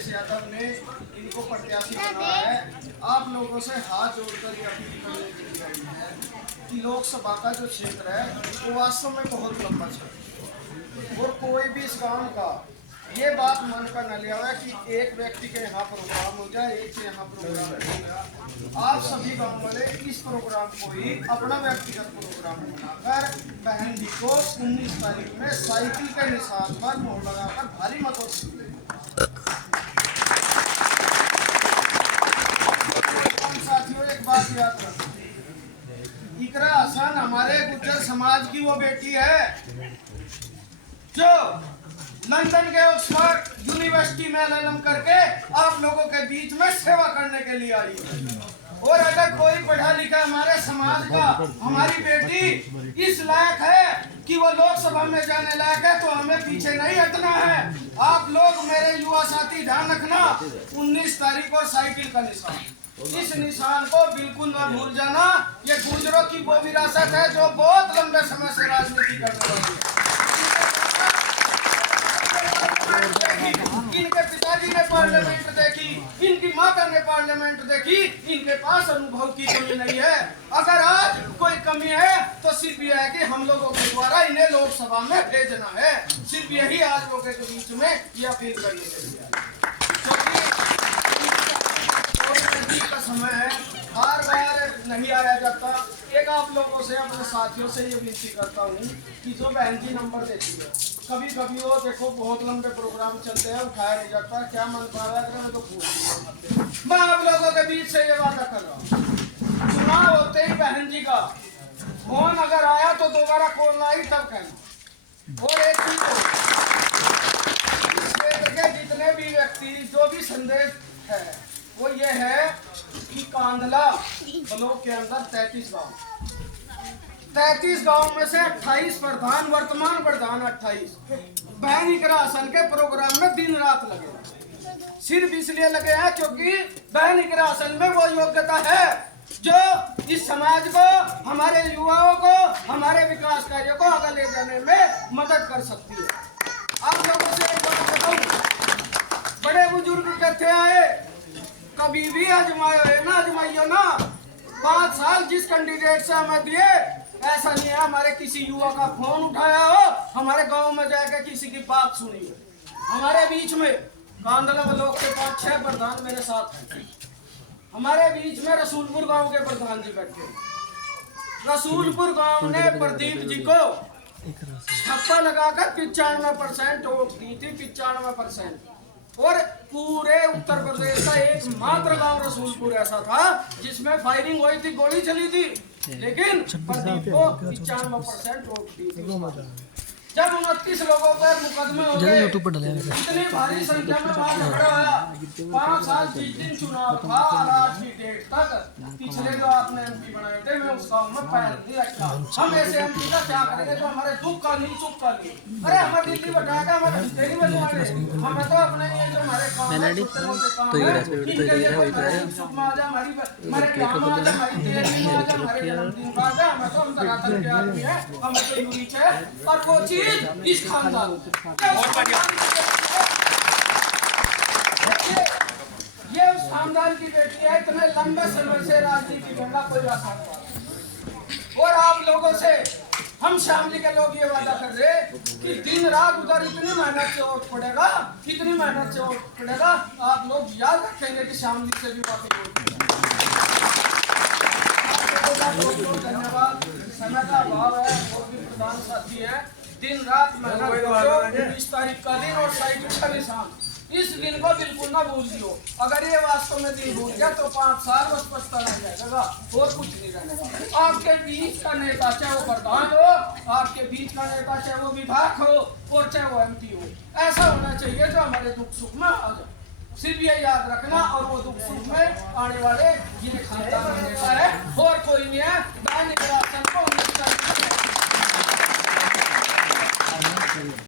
अखिलेश यादव ने इनको प्रत्याशी बनाया है। आप लोगों से हाथ जोड़कर ये अपील करने के लिए आई है कि लोकसभा का जो क्षेत्र है वो वास्तव में बहुत लंबा क्षेत्र और कोई भी इस गांव का ये बात मन का न लिया हुआ कि एक व्यक्ति के यहाँ प्रोग्राम हो जाए, एक के यहाँ प्रोग्राम हो जाए। आप सभी गांव वाले इस प्रोग्राम को ही अपना व्यक्तिगत प्रोग्राम बनाकर बहन जी को 19 तारीख में साइकिल के निशान पर मोहर लगाकर भारी मतों से साथियों एक बात याद रखो, इकरा हसन हमारे गुर्जर समाज की वो बेटी है जो लंदन के ऑक्सफोर्ड यूनिवर्सिटी में एलएलएम करके आप लोगों के बीच में सेवा करने के लिए आई है। और अगर कोई पढ़ा लिखा हमारे समाज का हमारी बेटी इस लायक है कि वो लोकसभा में जाने लायक है तो हमें पीछे नहीं हटना है। आप लोग मेरे युवा साथी ध्यान रखना, 19 तारीख को साइकिल का निशान, इस निशान को बिल्कुल न भूल जाना। ये गुर्जरों की वो विरासत है जो बहुत लंबे समय से राजनीति करने वाली है। इनके पिताजी ने पार्लियामेंट देखी, इनकी माता ने पार्लियामेंट देखी, इनके पास अनुभव की कमी नहीं है। अगर आज कोई कमी है तो सिर्फ यह है कि हम लोगों के द्वारा इन्हें लोकसभा में भेजना है। सिर्फ यही आज लोगों के बीच में यह अपील करनी चाहिए, क्योंकि का समय है, बार बार नहीं आया जाता। एक आप लोगों से अपने साथियों से ये विनती करता हूँ कि जो बहन जी नंबर देती है, कभी कभी वो देखो बहुत लंबे प्रोग्राम चलते हैं, उठाया नहीं जाता, क्या मन पा रहा है तो पूछ। मैं आप लोगों के बीच से ये वादा कर रहा हूँ, चुनाव होते ही बहन जी का फोन अगर आया तो दोबारा कॉल आई तब कहना। और एक चीज के जितने भी व्यक्ति जो भी संदेश है वो ये है कि कांदला ब्लॉक के अंदर 33 गांव में से 28 प्रधान, वर्तमान प्रधान 28 बहन इकरा हसन के प्रोग्राम में दिन रात लगे। सिर्फ इसलिए लगे हैं क्योंकि बहन इकरा हसन में वो योग्यता है जो इस समाज को, हमारे युवाओं को, हमारे विकास कार्यों को आगे ले जाने में मदद कर सकती है। आप लोगों से एक बात बताऊं, बड़े बुजुर्ग कहते आए कभी भी आजमायो है ना, आजमाइयो ना। 5 साल जिस कैंडिडेट से हमें दिए, ऐसा नहीं है हमारे किसी युवा का फोन उठाया हो, हमारे गांव में जाकर किसी की बात सुनी हो। हमारे बीच में कांदला ब्लॉक के 5-6 प्रधान मेरे साथ हैं। हमारे बीच में रसूलपुर गांव के प्रधान जी बैठे। रसूलपुर गांव ने प्रदीप जी को ठप्पा लगाकर 95% वोट दी थी, 95%। और पूरे उत्तर प्रदेश का एकमात्र गांव रसूलपुर ऐसा था जिसमें फायरिंग हुई थी, गोली चली थी, लेकिन प्रदीप को 95% वोट दी थी। जब 29 लोगों पर मुकदमे हो गए, इतनी भारी संख्या में वहां झगड़ा हुआ। 5 साल जिस दिन चुनाव था आज की डेट तक पिछले जो आपने एमपी बनाए थे मैं उस गाँव में पैर नहीं रखा। हम ऐसे एमपी का क्या करेंगे जो हमारे दुख का नहीं सुख का नहीं। अरे हमें दिल्ली बैठाएगा, हमें रिश्ते नहीं बजवाने, हमें तो अपने ये जो हमारे काम है हमारे और वो इस खानदान ये उस खानदान की बेटी है। इतने लंबे समय से राजनीति करना कोई आसान बात। और आप लोगों से हम शामली के लोग ये वादा कर रहे कि दिन रात उधर इतनी मेहनत से वोट पड़ेगा, इतनी मेहनत से वोट पड़ेगा, आप लोग याद रखेंगे कि शामली से भी वाकई वोट। धन्यवाद। समय का अभाव है, वो भी प्रधान साथी है। दिन रात मेहनत करो। 19 तारीख का दिन और साइकिल का निशान, इस दिन को बिल्कुल ना भूल दियो। अगर ये वास्तव में दिन भूल गया तो 5 साल बस पछता रह जाएगा और कुछ नहीं रहेगा। आपके बीच का नेता चाहे वो प्रधान हो, आपके बीच का नेता चाहे वो विधायक हो और चाहे वो एमपी हो, ऐसा होना चाहिए जो हमारे दुख सुख में आ जाए। सिर्फ ये याद रखना, और वो दुख सुख में आने वाले जिन्हें खानदान नेता है और कोई नहीं है।